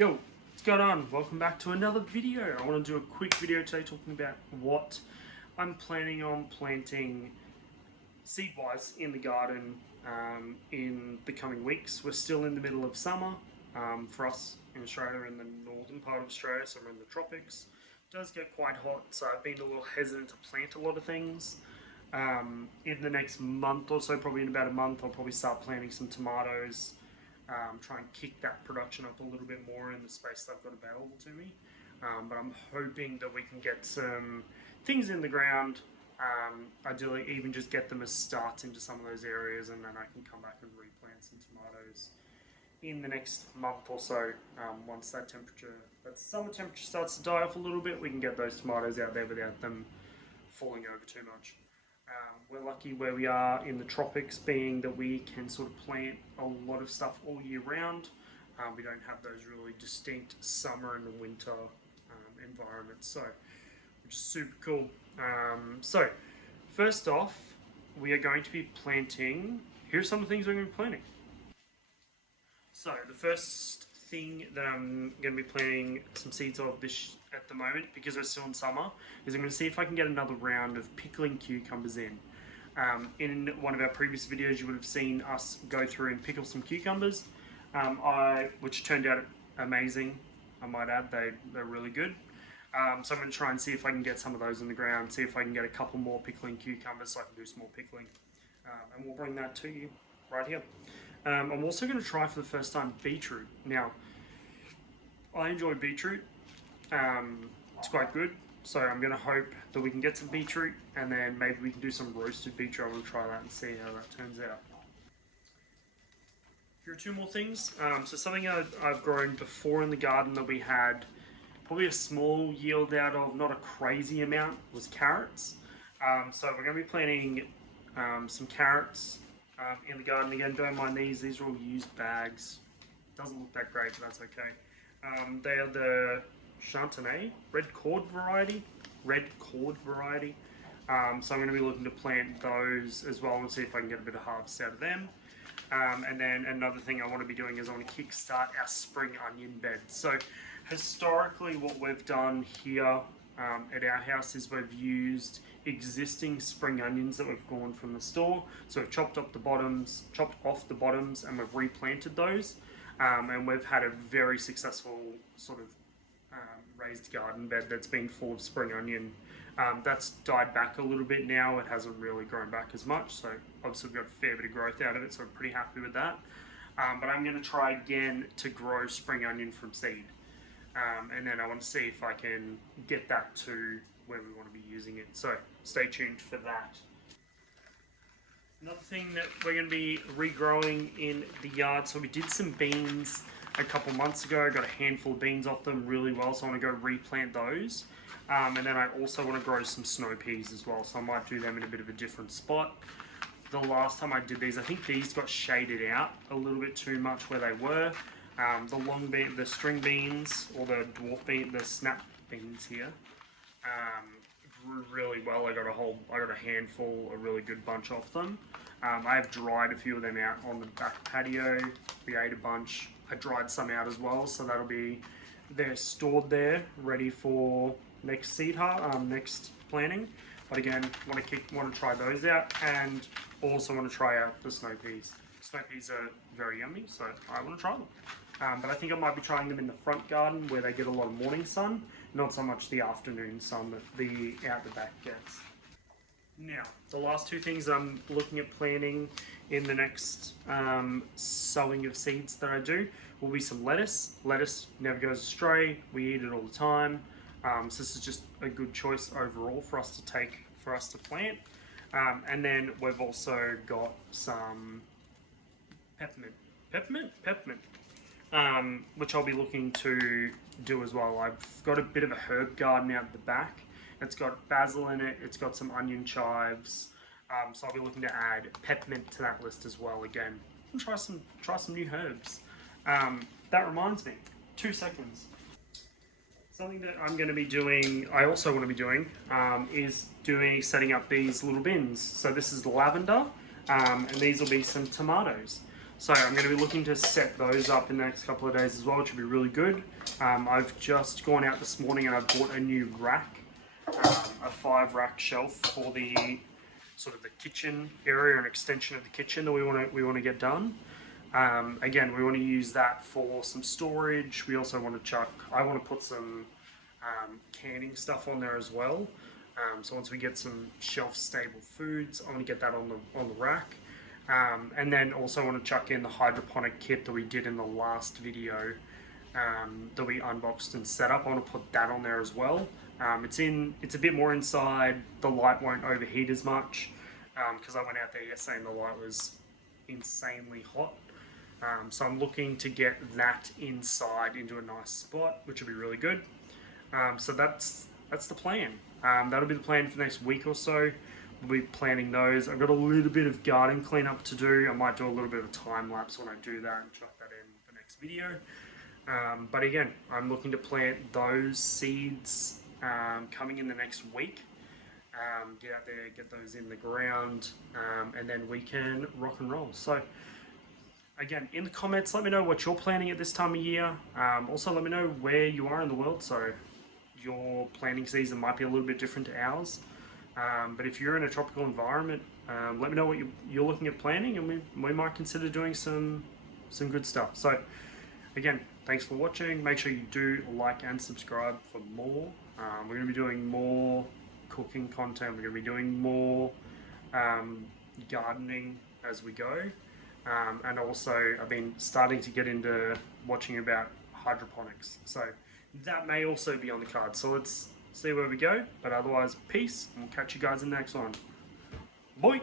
Yo, what's going on? Welcome back to another video. I want to do a quick video today talking about what I'm planning on planting seed-wise in the garden in the coming weeks. We're still in the middle of summer for us in Australia, in the northern part of Australia, so we're in the tropics. It does get quite hot, so I've been a little hesitant to plant a lot of things. In the next month or so, probably in about a month, I'll probably start planting some tomatoes. Try and kick that production up a little bit more in the space that I've got available to me. But I'm hoping that we can get some things in the ground, ideally even just get them as starts into some of those areas, and then I can come back and replant some tomatoes in the next month or so. Once that summer temperature starts to die off a little bit, we can get those tomatoes out there without them falling over too much. We're lucky where we are in the tropics, being that we can sort of plant a lot of stuff all year round. We don't have those really distinct summer and winter environments, so which is super cool. So first off, we are going to be planting. Here's some of the things we're going to be planting. So the first thing that I'm going to be planting some seeds of this at the moment, because we're still in summer, is I'm going to see if I can get another round of pickling cucumbers in. In one of our previous videos, you would have seen us go through and pickle some cucumbers, which turned out amazing, I might add. They're really good. So I'm going to try and see if I can get some of those in the ground, see if I can get a couple more pickling cucumbers so I can do some more pickling. And we'll bring that to you right here. I'm also going to try for the first time beetroot. Now, I enjoy beetroot. It's quite good. So I'm going to hope that we can get some beetroot, and then maybe we can do some roasted beetroot. I'm going to try that and see how that turns out. Here are two more things. So something I've grown before in the garden that we had probably a small yield out of, not a crazy amount, was carrots. So we're going to be planting some carrots in the garden. Again, don't mind these are all used bags. Doesn't look that great, but that's okay. They are the Chantenay red cord variety. So I'm going to be looking to plant those as well and see if I can get a bit of harvest out of them. And then another thing I want to be doing is I want to kickstart our spring onion bed. So historically what we've done here at our house is we've used existing spring onions that we've gone from the store. So we've chopped off the bottoms, and we've replanted those. And we've had a very successful sort of raised garden bed that's been full of spring onion. That's died back a little bit now. It hasn't really grown back as much, so obviously we've got a fair bit of growth out of it, so I'm pretty happy with that. But I'm going to try again to grow spring onion from seed. And then I want to see if I can get that to where we want to be using it. So stay tuned for that. Another thing that we're going to be regrowing in the yard, so we did some beans a couple months ago. I got a handful of beans off them really well, so I want to go replant those. And then I also want to grow some snow peas as well, so I might do them in a bit of a different spot. The last time I did these, I think these got shaded out a little bit too much where they were. The string beans, or the dwarf bean, the snap beans here, grew really well. I got a handful, a really good bunch off them. I have dried a few of them out on the back patio. We ate a bunch. I dried some out as well, so they're stored there, ready for next next planting. But again, want to try those out, and also want to try out the snow peas. Snow peas are very yummy, so I want to try them. But I think I might be trying them in the front garden where they get a lot of morning sun, not so much the afternoon sun that the out the back gets. Now, the last two things I'm looking at planting in the next sowing of seeds that I do will be some lettuce. Lettuce never goes astray. We eat it all the time. So this is just a good choice overall for us to plant. And then we've also got some peppermint, which I'll be looking to do as well. I've got a bit of a herb garden out the back. It's got basil in it. It's got some onion chives. So I'll be looking to add peppermint to that list as well. Again, and try some new herbs. That reminds me, 2 seconds. Something that I'm going to be doing, I also want to be doing, is setting up these little bins. So this is lavender, and these will be some tomatoes. So I'm going to be looking to set those up in the next couple of days as well, which will be really good. I've just gone out this morning and I've bought a new rack, a 5-rack shelf for the sort of the kitchen area, an extension of the kitchen that we want to get done. Again, we want to use that for some storage. We also want to I want to put some canning stuff on there as well. So once we get some shelf stable foods, I want to get that on the rack. And then also want to chuck in the hydroponic kit that we did in the last video that we unboxed and set up. I want to put that on there as well. It's a bit more inside. The light won't overheat as much because I went out there yesterday and the light was insanely hot. So I'm looking to get that inside into a nice spot, which will be really good. So that's the plan. That'll be the plan for the next week or so. We'll be planning those. I've got a little bit of garden cleanup to do. I might do a little bit of a time lapse when I do that and chuck that in the next video. But again, I'm looking to plant those seeds coming in the next week. Get out there, get those in the ground, and then we can rock and roll. So again, in the comments, let me know what you're planning at this time of year. Also, let me know where you are in the world. So your planting season might be a little bit different to ours. But if you're in a tropical environment, let me know what you're looking at planning, and we might consider doing some good stuff. So again, thanks for watching. Make sure you do like and subscribe for more. We're going to be doing more cooking content. We're going to be doing more gardening as we go. And also, I've been starting to get into watching about hydroponics. So that may also be on the card. So let's see where we go. But otherwise, peace, and we'll catch you guys in the next one. Bye!